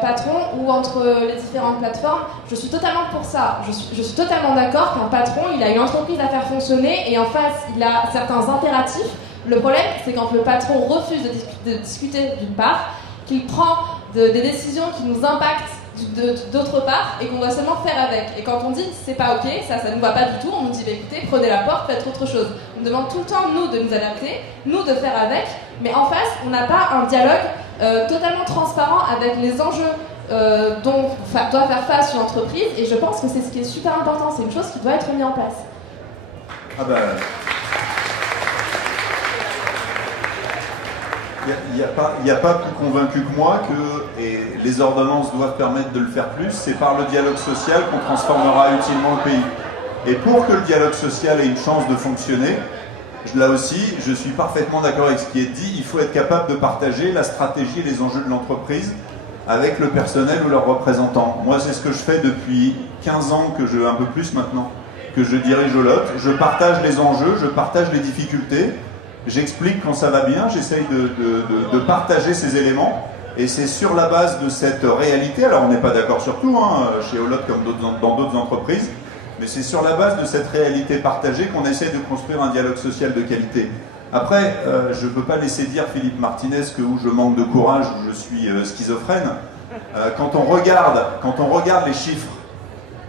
patrons ou entre les différentes plateformes. Je suis totalement pour ça. Je suis totalement d'accord qu'un patron, il a une entreprise à faire fonctionner et en face, il a certains impératifs. Le problème, c'est quand le patron refuse de discuter d'une part, qu'il prend des décisions qui nous impactent d'autre part et qu'on doit seulement faire avec. Et quand on dit c'est pas ok, ça nous va pas du tout, on nous dit bah, écoutez, prenez la porte, faites autre chose. On demande tout le temps, nous, de nous adapter, nous, de faire avec, mais en face, on n'a pas un dialogue totalement transparent avec les enjeux dont doit faire face une entreprise, et je pense que c'est ce qui est super important, c'est une chose qui doit être mise en place. Ah bah... Il n'y a pas plus convaincu que moi que, et les ordonnances doivent permettre de le faire plus, c'est par le dialogue social qu'on transformera utilement le pays. Et pour que le dialogue social ait une chance de fonctionner, là aussi, je suis parfaitement d'accord avec ce qui est dit, il faut être capable de partager la stratégie et les enjeux de l'entreprise avec le personnel ou leurs représentants. Moi, c'est ce que je fais depuis 15 ans, un peu plus maintenant, que je dirige Olot. Je partage les enjeux, je partage les difficultés. J'explique quand ça va bien, j'essaye de partager ces éléments, et c'est sur la base de cette réalité, alors on n'est pas d'accord sur tout, hein, chez Olot comme dans d'autres entreprises, mais c'est sur la base de cette réalité partagée qu'on essaye de construire un dialogue social de qualité. Après, je ne peux pas laisser dire Philippe Martinez que où je manque de courage, où je suis schizophrène. Quand on regarde les chiffres,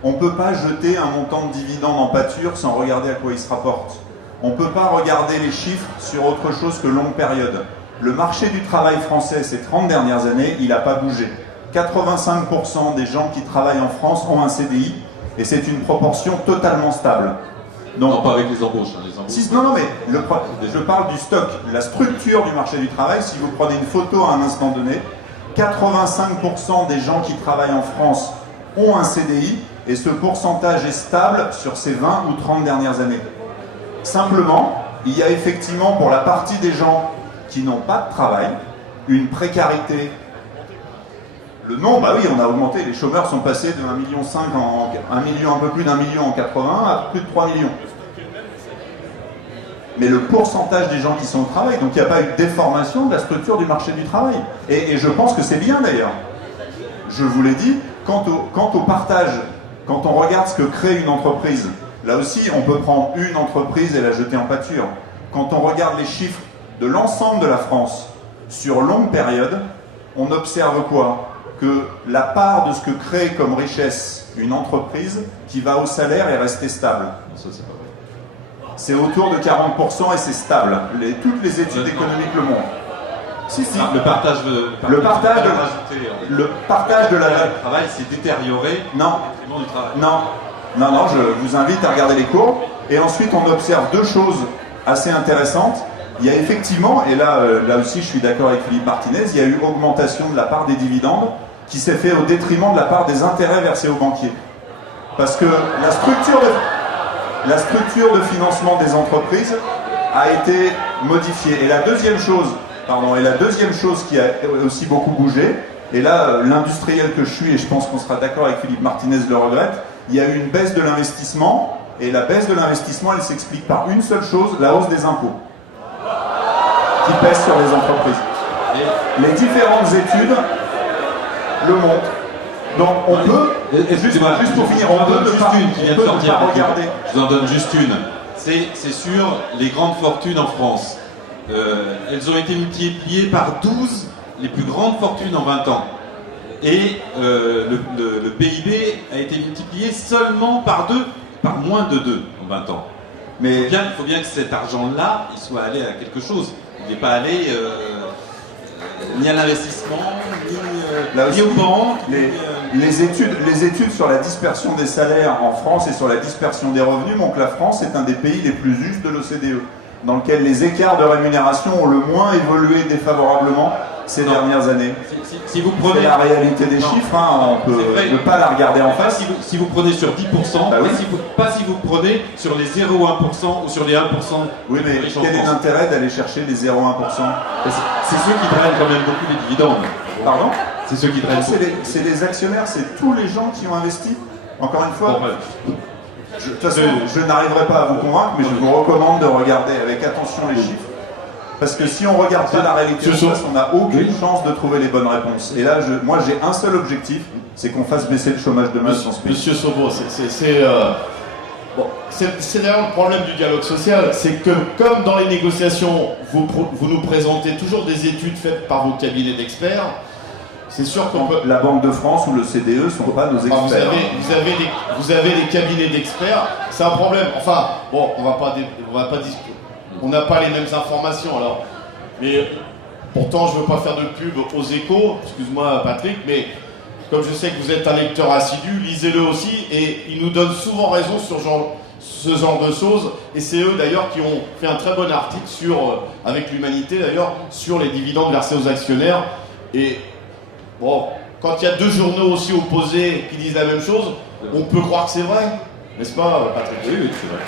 on ne peut pas jeter un montant de dividende en pâture sans regarder à quoi il se rapporte. On ne peut pas regarder les chiffres sur autre chose que longue période. Le marché du travail français, ces 30 dernières années, il n'a pas bougé. 85% des gens qui travaillent en France ont un CDI, et c'est une proportion totalement stable. Donc, non, pas avec les embauches. Hein, les embauches. Non, mais je parle du stock, la structure du marché du travail. Si vous prenez une photo à un instant donné, 85% des gens qui travaillent en France ont un CDI, et ce pourcentage est stable sur ces 20 ou 30 dernières années. Simplement, il y a effectivement pour la partie des gens qui n'ont pas de travail, une précarité. Le nombre, bah oui, on a augmenté, les chômeurs sont passés de 1,5 million un peu plus d'1 million en 80 à plus de 3 millions. Mais le pourcentage des gens qui sont au travail, donc il n'y a pas eu de déformation de la structure du marché du travail. Et je pense que c'est bien d'ailleurs. Je vous l'ai dit, quant au partage, quand on regarde ce que crée une entreprise, là aussi, on peut prendre une entreprise et la jeter en pâture. Quand on regarde les chiffres de l'ensemble de la France sur longue période, on observe quoi? Que la part de ce que crée comme richesse une entreprise qui va au salaire est restée stable. C'est autour de 40% et c'est stable. Toutes les études économiques le montrent. Si. Le partage de la travail s'est détérioré. Non. Du travail. Non, je vous invite à regarder les courbes. Et ensuite, on observe deux choses assez intéressantes. Il y a effectivement, et là aussi je suis d'accord avec Philippe Martinez, il y a eu augmentation de la part des dividendes qui s'est fait au détriment de la part des intérêts versés aux banquiers. Parce que la structure de financement des entreprises a été modifiée. Et la deuxième chose qui a aussi beaucoup bougé, et là l'industriel que je suis, et je pense qu'on sera d'accord avec Philippe Martinez le regrette, il y a eu une baisse de l'investissement, et la baisse de l'investissement, elle s'explique par une seule chose, la hausse des impôts, qui pèse sur les entreprises. Et les différentes études le montrent. Donc on peut, juste pour finir, on peut ne pas regarder. Je vous en donne juste une. C'est sur les grandes fortunes en France. Elles ont été multipliées par 12, les plus grandes fortunes en 20 ans. Et le PIB a été multiplié seulement par moins de 2 en 20 ans. Mais il faut bien que cet argent-là, il soit allé à quelque chose. Il n'est pas allé ni à l'investissement, ni aux banques. Les études sur la dispersion des salaires en France et sur la dispersion des revenus montrent que la France est un des pays les plus justes de l'OCDE, dans lequel les écarts de rémunération ont le moins évolué défavorablement ces dernières années. Si vous prenez c'est la réalité des chiffres, hein, on peut ne pas la regarder en face. Si vous prenez sur 10%, bah oui. pas si vous prenez sur les 0,1% ou sur les 1%. Oui, mais quel est l'intérêt d'aller chercher les 0,1%? C'est ceux qui drainent quand même beaucoup les dividendes. Pardon? C'est ceux qui drainent. C'est les actionnaires, c'est tous les gens qui ont investi. Encore une fois, de toute façon, je n'arriverai pas à vous convaincre, mais je vous recommande de regarder avec attention les chiffres. Parce que si on regarde pas la réalité en face, on n'a aucune chance de trouver les bonnes réponses. Et là, moi j'ai un seul objectif, c'est qu'on fasse baisser le chômage de masse dans ce pays. Monsieur Sauveau, c'est d'ailleurs le problème du dialogue social, c'est que comme dans les négociations, vous nous présentez toujours des études faites par vos cabinets d'experts, c'est sûr qu'on peut... La Banque de France ou le CDE ne sont pas nos experts. Vous avez des cabinets d'experts, c'est un problème. Enfin, bon, on va pas discuter. On n'a pas les mêmes informations, alors. Mais pourtant, je ne veux pas faire de pub aux Échos, excuse-moi Patrick, mais comme je sais que vous êtes un lecteur assidu, lisez-le aussi, et ils nous donnent souvent raison sur ce genre de choses, et c'est eux d'ailleurs qui ont fait un très bon article avec l'Humanité d'ailleurs, sur les dividendes versés aux actionnaires. Et bon, quand il y a deux journaux aussi opposés qui disent la même chose, on peut croire que c'est vrai, n'est-ce pas Patrick? Oui, c'est vrai.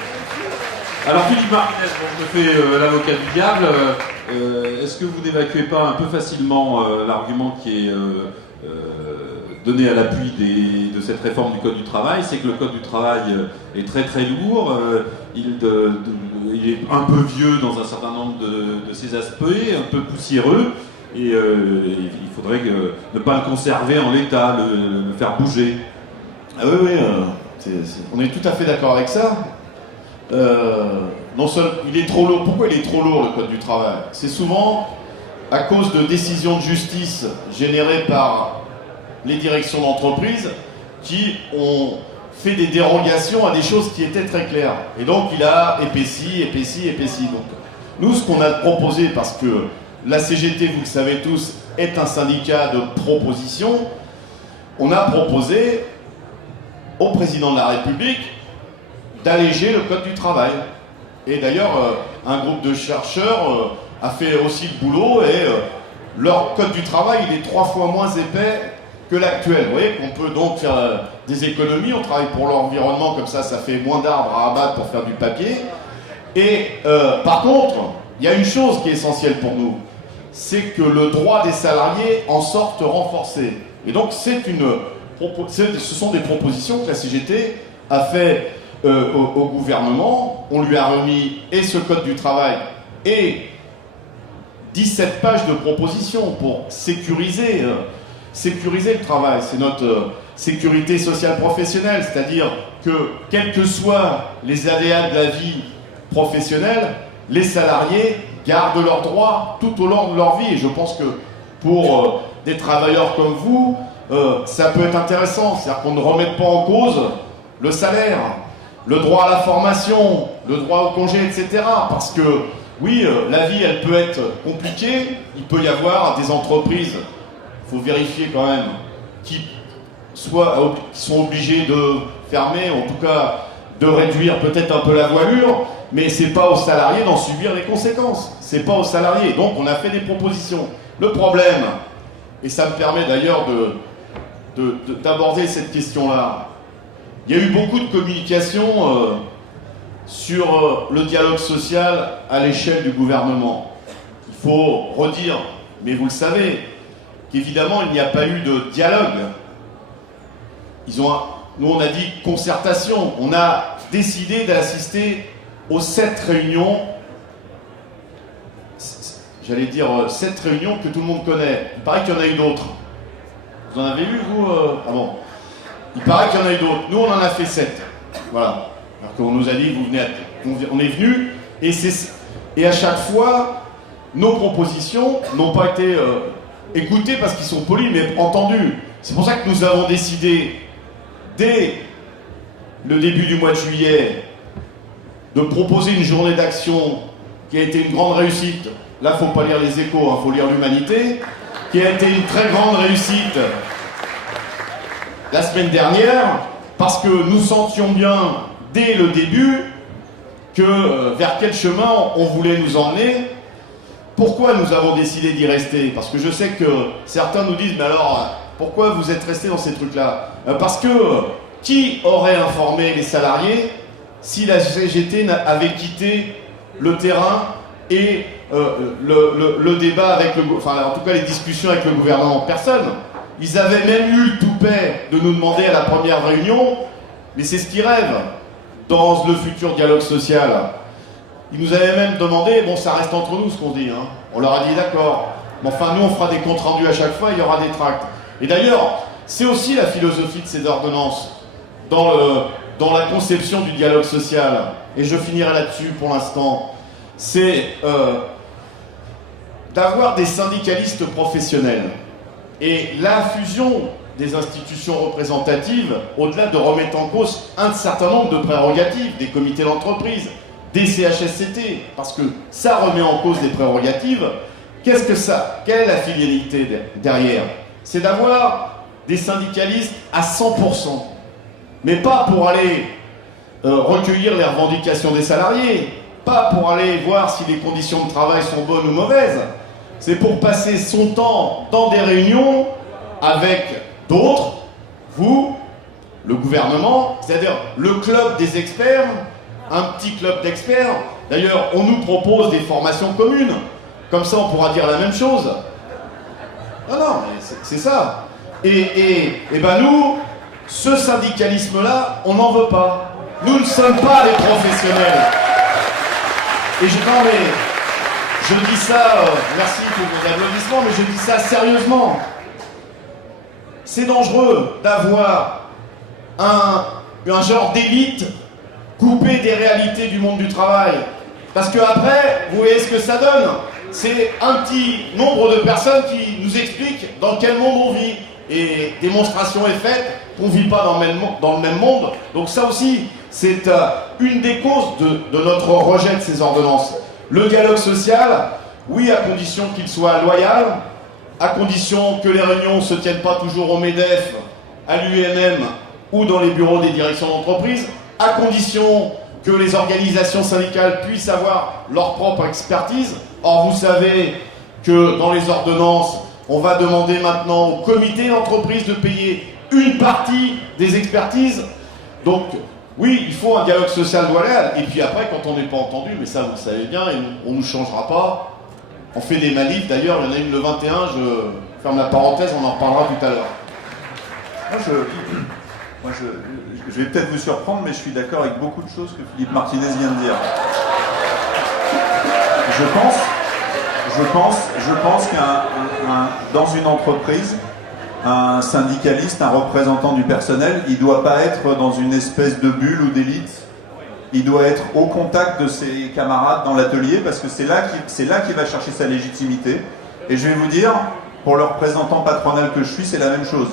Alors Philippe Martinez, je me fais l'avocat du diable. Est-ce que vous n'évacuez pas un peu facilement l'argument qui est donné à l'appui de cette réforme du Code du travail? C'est que le Code du travail est très très lourd, il est un peu vieux dans un certain nombre de ses aspects, un peu poussiéreux, et il faudrait ne pas le conserver en l'état, le faire bouger. Ah oui, on est tout à fait d'accord avec ça. Non seul, il est trop lourd. Pourquoi il est trop lourd, le Code du travail? C'est souvent à cause de décisions de justice générées par les directions d'entreprise qui ont fait des dérogations à des choses qui étaient très claires. Et donc il a épaissi. Donc nous, ce qu'on a proposé, parce que la CGT, vous le savez tous, est un syndicat de proposition, on a proposé au président de la République d'alléger le Code du travail. Et d'ailleurs, un groupe de chercheurs a fait aussi le boulot, et leur Code du travail, il est 3 fois moins épais que l'actuel. Vous voyez qu'on peut donc faire des économies, on travaille pour l'environnement, comme ça fait moins d'arbres à abattre pour faire du papier. Et par contre, il y a une chose qui est essentielle pour nous, c'est que le droit des salariés en sorte renforcé. Et donc ce sont des propositions que la CGT a fait au gouvernement. On lui a remis et ce Code du travail et 17 pages de propositions pour sécuriser le travail. C'est notre sécurité sociale professionnelle, c'est-à-dire que quels que soient les aléas de la vie professionnelle, les salariés gardent leurs droits tout au long de leur vie. Et je pense que pour des travailleurs comme vous, ça peut être intéressant. C'est-à-dire qu'on ne remette pas en cause le salaire, le droit à la formation, le droit au congé, etc. Parce que, oui, la vie, elle peut être compliquée. Il peut y avoir des entreprises, il faut vérifier quand même, qui sont obligées de fermer, en tout cas de réduire peut-être un peu la voilure, mais c'est pas aux salariés d'en subir les conséquences. C'est pas aux salariés. Donc on a fait des propositions. Le problème, et ça me permet d'ailleurs d'aborder cette question-là, il y a eu beaucoup de communication sur le dialogue social à l'échelle du gouvernement. Il faut redire, mais vous le savez, qu'évidemment il n'y a pas eu de dialogue. Nous on a dit concertation. On a décidé d'assister aux 7 réunions, j'allais dire 7 réunions que tout le monde connaît. Il paraît qu'il y en a eu d'autres. Vous en avez eu, vous Ah bon. Il paraît qu'il y en a eu d'autres. Nous, on en a fait 7. Voilà. Alors qu'on nous a dit, vous venez on est venus, et à chaque fois, nos propositions n'ont pas été écoutées parce qu'ils sont polis, mais entendues. C'est pour ça que nous avons décidé, dès le début du mois de juillet, de proposer une journée d'action qui a été une grande réussite. Là, il ne faut pas lire les Échos, il faut lire l'Humanité, qui a été une très grande réussite la semaine dernière, parce que nous sentions bien, dès le début, que vers quel chemin on voulait nous emmener. Pourquoi nous avons décidé d'y rester? Parce que je sais que certains nous disent, mais alors, pourquoi vous êtes restés dans ces trucs-là? Parce que qui aurait informé les salariés si la CGT avait quitté le terrain et le débat avec en tout cas les discussions avec le gouvernement? Personne. Ils avaient même eu le toupet de nous demander à la première réunion, mais c'est ce qu'ils rêvent dans le futur dialogue social. Ils nous avaient même demandé, bon ça reste entre nous ce qu'on dit, hein. On leur a dit d'accord, mais enfin nous on fera des comptes rendus à chaque fois, il y aura des tracts. Et d'ailleurs, c'est aussi la philosophie de ces ordonnances, dans la conception du dialogue social, et je finirai là-dessus pour l'instant, c'est d'avoir des syndicalistes professionnels. Et la fusion des institutions représentatives, au-delà de remettre en cause un certain nombre de prérogatives, des comités d'entreprise, des CHSCT, parce que ça remet en cause les prérogatives, qu'est-ce que ça? Quelle est la finalité derrière? C'est d'avoir des syndicalistes à 100%, mais pas pour aller recueillir les revendications des salariés, pas pour aller voir si les conditions de travail sont bonnes ou mauvaises, c'est pour passer son temps dans des réunions avec d'autres, vous, le gouvernement, c'est-à-dire le club des experts, un petit club d'experts. D'ailleurs, on nous propose des formations communes, comme ça on pourra dire la même chose. Non, mais c'est ça. Et ben nous, ce syndicalisme-là, on n'en veut pas. Nous ne sommes pas des professionnels. Et je dis ça, merci pour vos applaudissements, mais je dis ça sérieusement. C'est dangereux d'avoir un genre d'élite coupée des réalités du monde du travail. Parce que après, vous voyez ce que ça donne. C'est un petit nombre de personnes qui nous expliquent dans quel monde on vit. Et démonstration est faite qu'on ne vit pas dans le même monde. Donc ça aussi, c'est une des causes de notre rejet de ces ordonnances. Le dialogue social, oui, à condition qu'il soit loyal, à condition que les réunions ne se tiennent pas toujours au MEDEF, à l'UMM ou dans les bureaux des directions d'entreprise, à condition que les organisations syndicales puissent avoir leur propre expertise. Or, vous savez que dans les ordonnances, on va demander maintenant au comité d'entreprise de payer une partie des expertises. Donc, oui, il faut un dialogue social loyal. Et puis après, quand on n'est pas entendu, mais ça vous le savez bien, et on ne nous changera pas. On fait des manifs, d'ailleurs, il y en a une le 21, je ferme la parenthèse, on en reparlera tout à l'heure. Je vais peut-être vous surprendre, mais je suis d'accord avec beaucoup de choses que Philippe Martinez vient de dire. Je pense dans une entreprise, un syndicaliste, un représentant du personnel, il ne doit pas être dans une espèce de bulle ou d'élite. Il doit être au contact de ses camarades dans l'atelier parce que c'est là qu'il va chercher sa légitimité. Et je vais vous dire, pour le représentant patronal que je suis, c'est la même chose.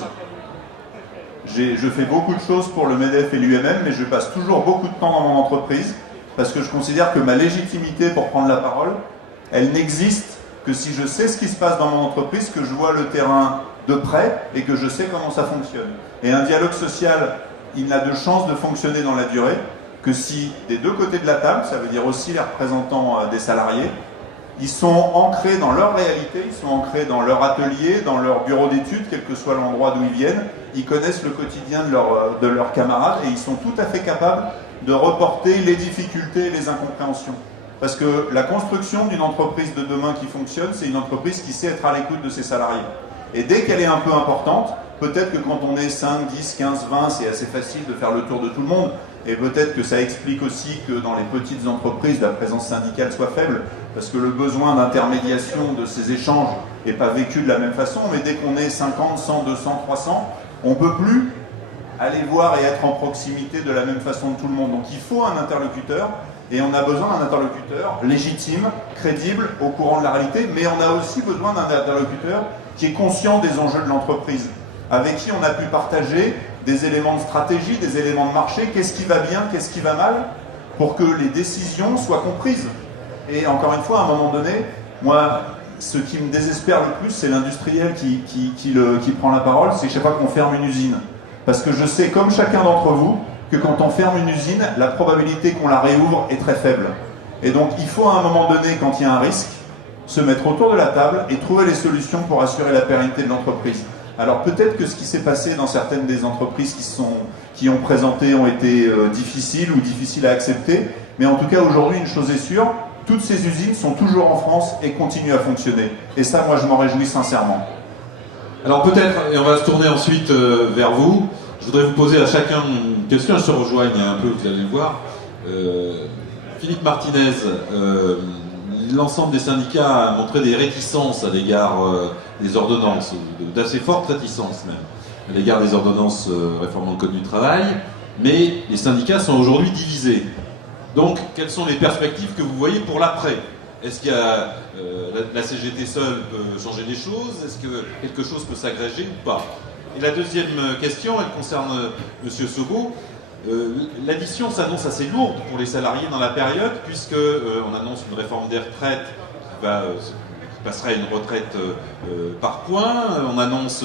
Je fais beaucoup de choses pour le MEDEF et l'UMM, mais je passe toujours beaucoup de temps dans mon entreprise parce que je considère que ma légitimité pour prendre la parole, elle n'existe que si je sais ce qui se passe dans mon entreprise, que je vois le terrain de près et que je sais comment ça fonctionne. Et un dialogue social, il n'a de chance de fonctionner dans la durée que si des deux côtés de la table, ça veut dire aussi les représentants des salariés, ils sont ancrés dans leur réalité, ils sont ancrés dans leur atelier, dans leur bureau d'études, quel que soit l'endroit d'où ils viennent, ils connaissent le quotidien de leurs camarades et ils sont tout à fait capables de reporter les difficultés et les incompréhensions. Parce que la construction d'une entreprise de demain qui fonctionne, c'est une entreprise qui sait être à l'écoute de ses salariés. Et dès qu'elle est un peu importante, peut-être que quand on est 5, 10, 15, 20, c'est assez facile de faire le tour de tout le monde. Et peut-être que ça explique aussi que dans les petites entreprises, la présence syndicale soit faible, parce que le besoin d'intermédiation de ces échanges n'est pas vécu de la même façon. Mais dès qu'on est 50, 100, 200, 300, on ne peut plus aller voir et être en proximité de la même façon que tout le monde. Donc il faut un interlocuteur, et on a besoin d'un interlocuteur légitime, crédible, au courant de la réalité, mais on a aussi besoin d'un interlocuteur qui est conscient des enjeux de l'entreprise, avec qui on a pu partager des éléments de stratégie, des éléments de marché, qu'est-ce qui va bien, qu'est-ce qui va mal, pour que les décisions soient comprises. Et encore une fois, à un moment donné, moi, ce qui me désespère le plus, c'est l'industriel qui prend la parole, c'est que je ne sais pas qu'on ferme une usine. Parce que je sais, comme chacun d'entre vous, que quand on ferme une usine, la probabilité qu'on la réouvre est très faible. Et donc, il faut à un moment donné, quand il y a un risque, se mettre autour de la table et trouver les solutions pour assurer la pérennité de l'entreprise. Alors peut-être que ce qui s'est passé dans certaines des entreprises qui ont présenté ont été difficiles ou difficiles à accepter, mais en tout cas aujourd'hui, une chose est sûre, toutes ces usines sont toujours en France et continuent à fonctionner. Et ça, moi, je m'en réjouis sincèrement. Alors peut-être, et on va se tourner ensuite vers vous, je voudrais vous poser à chacun une question, elles se rejoignent un peu, vous allez le voir. Philippe Martinez, l'ensemble des syndicats a montré des réticences à l'égard des ordonnances, d'assez fortes réticences même, à l'égard des ordonnances réformant le code du travail, mais les syndicats sont aujourd'hui divisés. Donc, quelles sont les perspectives que vous voyez pour l'après? Est-ce qu'il y a la CGT seule peut changer les choses? Est-ce que quelque chose peut s'agréger ou pas? Et la deuxième question, elle concerne M. Sogo. L'addition s'annonce assez lourde pour les salariés dans la période, puisque on annonce une réforme des retraites qui passera à une retraite par points. On annonce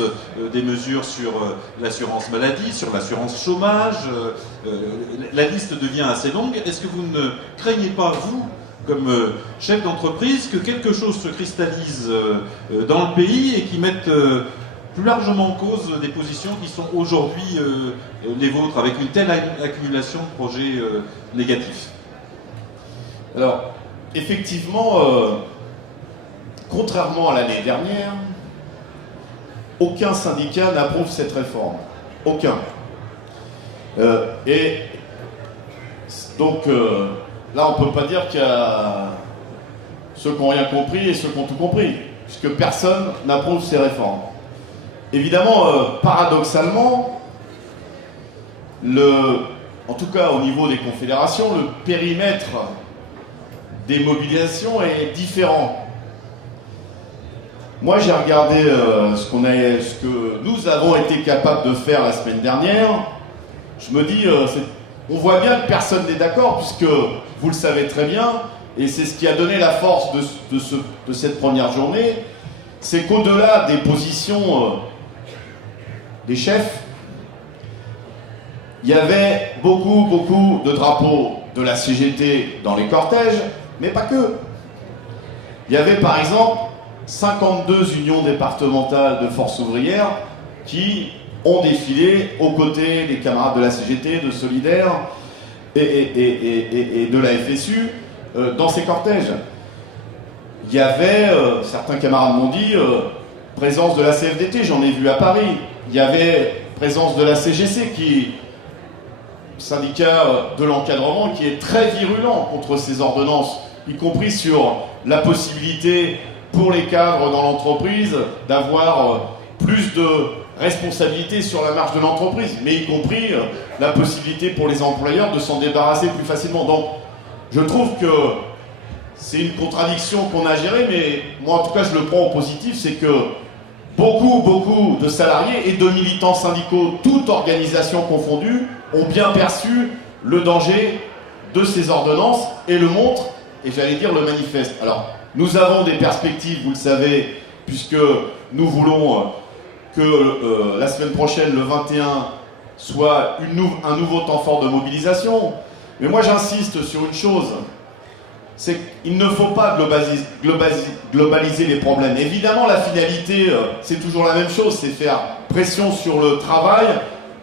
des mesures sur l'assurance maladie, sur l'assurance chômage. La liste devient assez longue. Est-ce que vous ne craignez pas, vous, comme chef d'entreprise, que quelque chose se cristallise dans le pays et qui mette plus largement en cause des positions qui sont aujourd'hui les vôtres, avec une telle accumulation de projets négatifs? Alors, effectivement, contrairement à l'année dernière, aucun syndicat n'approuve cette réforme. Aucun. Et donc, là, on ne peut pas dire qu'il y a ceux qui n'ont rien compris et ceux qui ont tout compris, puisque personne n'approuve ces réformes. Évidemment, paradoxalement, en tout cas au niveau des confédérations, le périmètre des mobilisations est différent. Moi, j'ai regardé ce que nous avons été capables de faire la semaine dernière. Je me dis, on voit bien que personne n'est d'accord, puisque vous le savez très bien, et c'est ce qui a donné la force de cette première journée, c'est qu'au-delà des positions des chefs, il y avait beaucoup de drapeaux de la CGT dans les cortèges, mais pas que. Il y avait par exemple 52 unions départementales de force ouvrière qui ont défilé aux côtés des camarades de la CGT, de Solidaire et de la FSU dans ces cortèges. Il y avait, certains camarades m'ont dit, présence de la CFDT, j'en ai vu à Paris. Il y avait présence de la CGC, syndicat de l'encadrement, qui est très virulent contre ces ordonnances, y compris sur la possibilité pour les cadres dans l'entreprise d'avoir plus de responsabilité sur la marge de l'entreprise, mais y compris la possibilité pour les employeurs de s'en débarrasser plus facilement. Donc, je trouve que c'est une contradiction qu'on a gérée, mais moi en tout cas je le prends au positif, c'est que beaucoup de salariés et de militants syndicaux, toutes organisations confondues, ont bien perçu le danger de ces ordonnances et le montrent, et j'allais dire le manifestent. Alors, nous avons des perspectives, vous le savez, puisque nous voulons que la semaine prochaine, le 21, soit un nouveau temps fort de mobilisation. Mais moi j'insiste sur une chose, c'est qu'il ne faut pas globaliser les problèmes. Évidemment, la finalité, c'est toujours la même chose, c'est faire pression sur le travail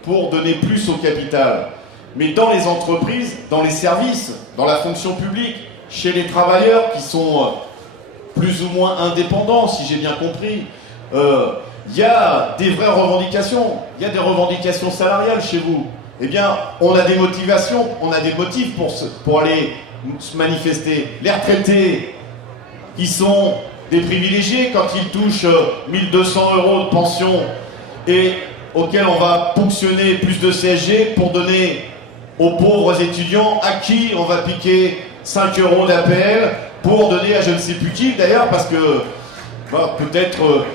pour donner plus au capital. Mais dans les entreprises, dans les services, dans la fonction publique, chez les travailleurs qui sont plus ou moins indépendants, si j'ai bien compris, il y a des vraies revendications, il y a des revendications salariales chez vous. Eh bien, on a des motivations, on a des motifs pour aller se manifester. Les retraités, qui sont des privilégiés quand ils touchent 1 200 € de pension et auxquels on va ponctionner plus de CSG pour donner aux pauvres étudiants à qui on va piquer 5 € d'APL pour donner à je ne sais plus qui d'ailleurs, parce que peut-être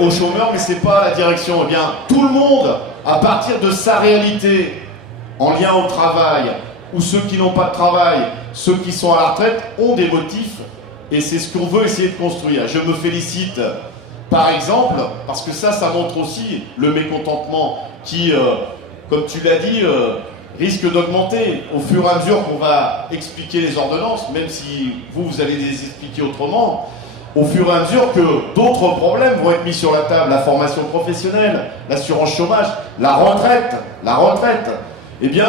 aux chômeurs, mais c'est pas la direction. Eh bien, tout le monde, à partir de sa réalité en lien au travail, ou ceux qui n'ont pas de travail, ceux qui sont à la retraite, ont des motifs, et c'est ce qu'on veut essayer de construire. Je me félicite, par exemple, parce que ça montre aussi le mécontentement qui, comme tu l'as dit, risque d'augmenter au fur et à mesure qu'on va expliquer les ordonnances, même si vous allez les expliquer autrement, au fur et à mesure que d'autres problèmes vont être mis sur la table, la formation professionnelle, l'assurance chômage, la retraite. Eh bien,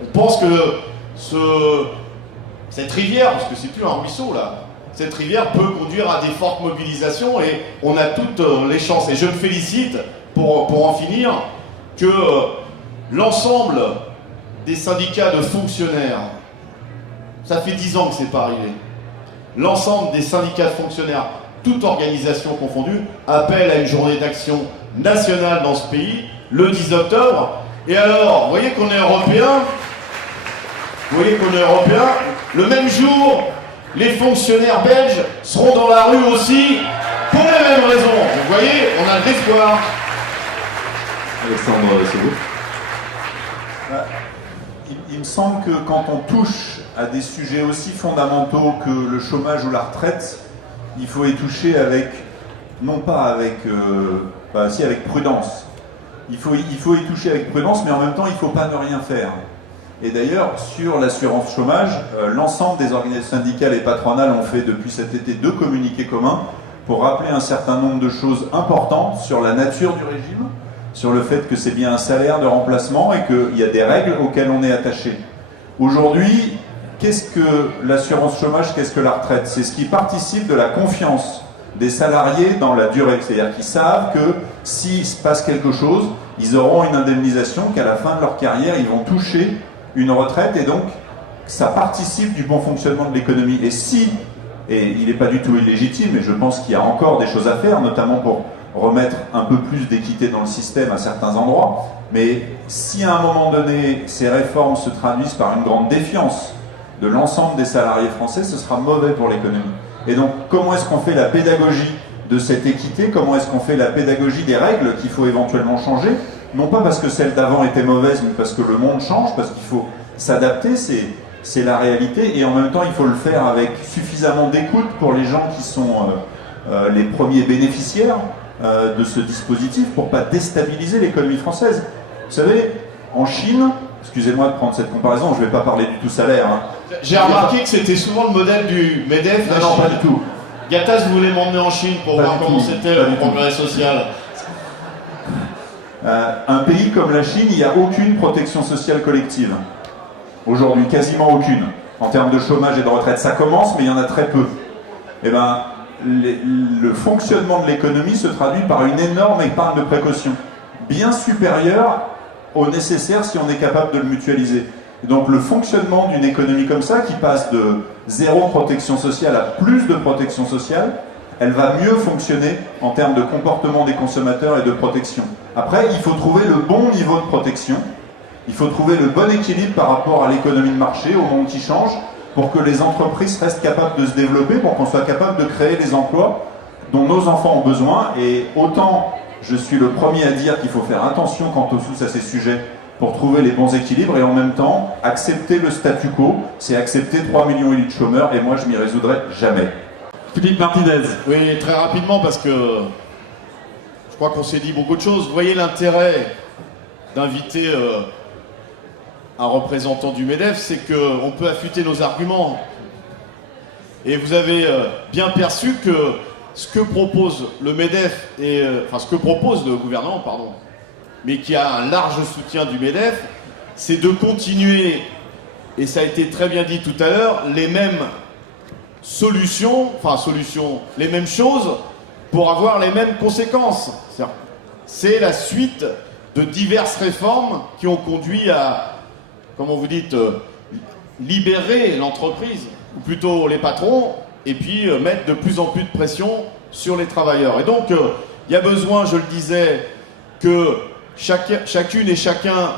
on pense que cette rivière, parce que c'est plus un ruisseau là, cette rivière peut conduire à des fortes mobilisations et on a toutes les chances. Et je me félicite, pour en finir, que l'ensemble des syndicats de fonctionnaires Ça fait 10 ans que c'est pas arrivé. L'ensemble des syndicats de fonctionnaires, toute organisation confondue, appellent à une journée d'action nationale dans ce pays, le 10 octobre. Et alors, vous voyez qu'on est européen, le même jour, les fonctionnaires belges seront dans la rue aussi, pour les mêmes raisons. Vous voyez, on a de l'espoir. Alexandre, c'est vous. Il me semble que quand on touche à des sujets aussi fondamentaux que le chômage ou la retraite, il faut y toucher avec, non pas avec, si avec prudence. Il faut y toucher avec prudence, mais en même temps, il ne faut pas ne rien faire. Et d'ailleurs, sur l'assurance chômage, l'ensemble des organisations syndicales et patronales ont fait depuis cet été 2 communiqués communs pour rappeler un certain nombre de choses importantes sur la nature du régime, sur le fait que c'est bien un salaire de remplacement et qu'il y a des règles auxquelles on est attaché. Aujourd'hui, qu'est-ce que l'assurance chômage, qu'est-ce que la retraite? C'est ce qui participe de la confiance des salariés dans la durée. C'est-à-dire qu'ils savent que s'il se passe quelque chose, ils auront une indemnisation, qu'à la fin de leur carrière, ils vont toucher une retraite et donc ça participe du bon fonctionnement de l'économie. Et il n'est pas du tout illégitime, et je pense qu'il y a encore des choses à faire, notamment pour remettre un peu plus d'équité dans le système à certains endroits, mais si à un moment donné ces réformes se traduisent par une grande défiance de l'ensemble des salariés français, ce sera mauvais pour l'économie. Et donc comment est-ce qu'on fait la pédagogie de cette équité? Comment est-ce qu'on fait la pédagogie des règles qu'il faut éventuellement changer? Non pas parce que celles d'avant étaient mauvaises, mais parce que le monde change, parce qu'il faut s'adapter, c'est la réalité, et en même temps il faut le faire avec suffisamment d'écoute pour les gens qui sont les premiers bénéficiaires de ce dispositif, pour ne pas déstabiliser l'économie française. Vous savez, en Chine, excusez-moi de prendre cette comparaison, je ne vais pas parler du tout salaire. Hein. J'ai remarqué que c'était souvent le modèle du MEDEF. Non, pas du tout. Gattaz voulait m'emmener en Chine pour voir comment c'était le progrès social. Un pays comme la Chine, il n'y a aucune protection sociale collective. Aujourd'hui, quasiment aucune. En termes de chômage et de retraite, ça commence, mais il y en a très peu. Eh ben, le fonctionnement de l'économie se traduit par une énorme épargne de précaution, bien supérieure au nécessaire si on est capable de le mutualiser. Et donc le fonctionnement d'une économie comme ça, qui passe de zéro protection sociale à plus de protection sociale, elle va mieux fonctionner en termes de comportement des consommateurs et de protection. Après, il faut trouver le bon niveau de protection, il faut trouver le bon équilibre par rapport à l'économie de marché, au monde qui change, pour que les entreprises restent capables de se développer, pour qu'on soit capable de créer les emplois dont nos enfants ont besoin. Et autant je suis le premier à dire qu'il faut faire attention quant aux sous à ces sujets pour trouver les bons équilibres, et en même temps accepter le statu quo, c'est accepter 3,5 millions de chômeurs, et moi je m'y résoudrai jamais. Philippe Martinez. Oui, très rapidement, parce que je crois qu'on s'est dit beaucoup de choses. Vous voyez l'intérêt d'inviter un représentant du MEDEF, c'est qu'on peut affûter nos arguments. Et vous avez bien perçu que ce que propose le MEDEF, ce que propose le gouvernement, pardon, mais qui a un large soutien du MEDEF, c'est de continuer, et ça a été très bien dit tout à l'heure, les mêmes les mêmes choses pour avoir les mêmes conséquences. C'est la suite de diverses réformes qui ont conduit à, comment vous dites, libérer l'entreprise, ou plutôt les patrons, et puis mettre de plus en plus de pression sur les travailleurs. Et donc, il y a besoin, je le disais, que chacune et chacun,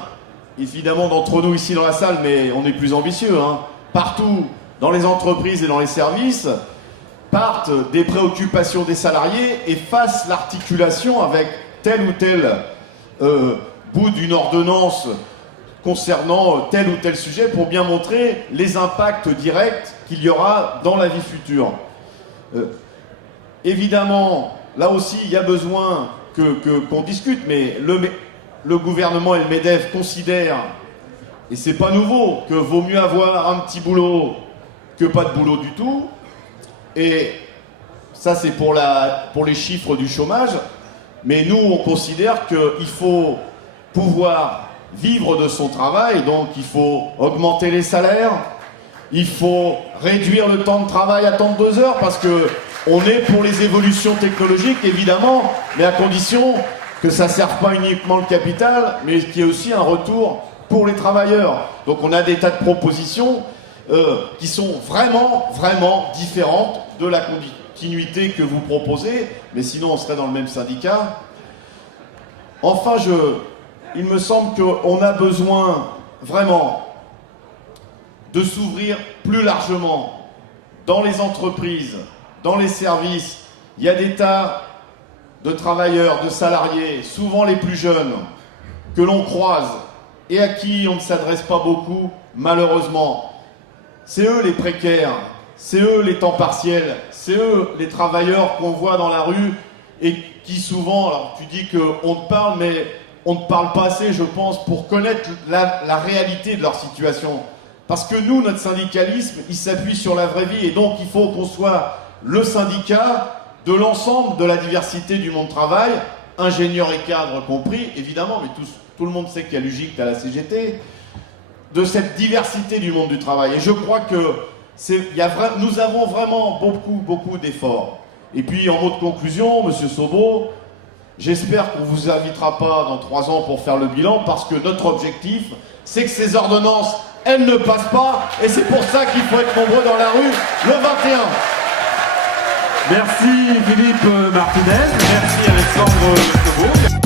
évidemment d'entre nous ici dans la salle, mais on est plus ambitieux, hein, partout, dans les entreprises et dans les services, partent des préoccupations des salariés et fassent l'articulation avec tel ou tel bout d'une ordonnance concernant tel ou tel sujet pour bien montrer les impacts directs qu'il y aura dans la vie future. Évidemment, là aussi, il y a besoin qu'on discute, mais le gouvernement et le MEDEF considèrent, et c'est pas nouveau, que vaut mieux avoir un petit boulot que pas de boulot du tout. Et ça, c'est pour les chiffres du chômage. Mais nous, on considère qu'il faut pouvoir vivre de son travail, donc il faut augmenter les salaires, il faut réduire le temps de travail à 32 heures, parce que on est pour les évolutions technologiques, évidemment, mais à condition que ça ne serve pas uniquement le capital, mais qu'il y ait aussi un retour pour les travailleurs. Donc on a des tas de propositions, qui sont vraiment, vraiment différentes de la continuité que vous proposez, mais sinon on serait dans le même syndicat. Enfin, il me semble qu'on a besoin vraiment de s'ouvrir plus largement dans les entreprises, dans les services. Il y a des tas de travailleurs, de salariés, souvent les plus jeunes, que l'on croise et à qui on ne s'adresse pas beaucoup, malheureusement. C'est eux les précaires, c'est eux les temps partiels, c'est eux les travailleurs qu'on voit dans la rue et qui souvent, alors tu dis qu'on te parle, mais on ne parle pas assez, je pense, pour connaître la réalité de leur situation. Parce que nous, notre syndicalisme, il s'appuie sur la vraie vie et donc il faut qu'on soit le syndicat de l'ensemble de la diversité du monde du travail, ingénieurs et cadres compris, évidemment, mais tout le monde sait qu'il y a l'UGIC, à la CGT, de cette diversité du monde du travail. Et je crois que nous avons vraiment beaucoup d'efforts. Et puis, en mot de conclusion, Monsieur Sobo, j'espère qu'on ne vous invitera pas dans 3 ans pour faire le bilan, parce que notre objectif, c'est que ces ordonnances, elles ne passent pas, et c'est pour ça qu'il faut être nombreux dans la rue le 21. Merci Philippe Martinez, merci Alexandre Sobo.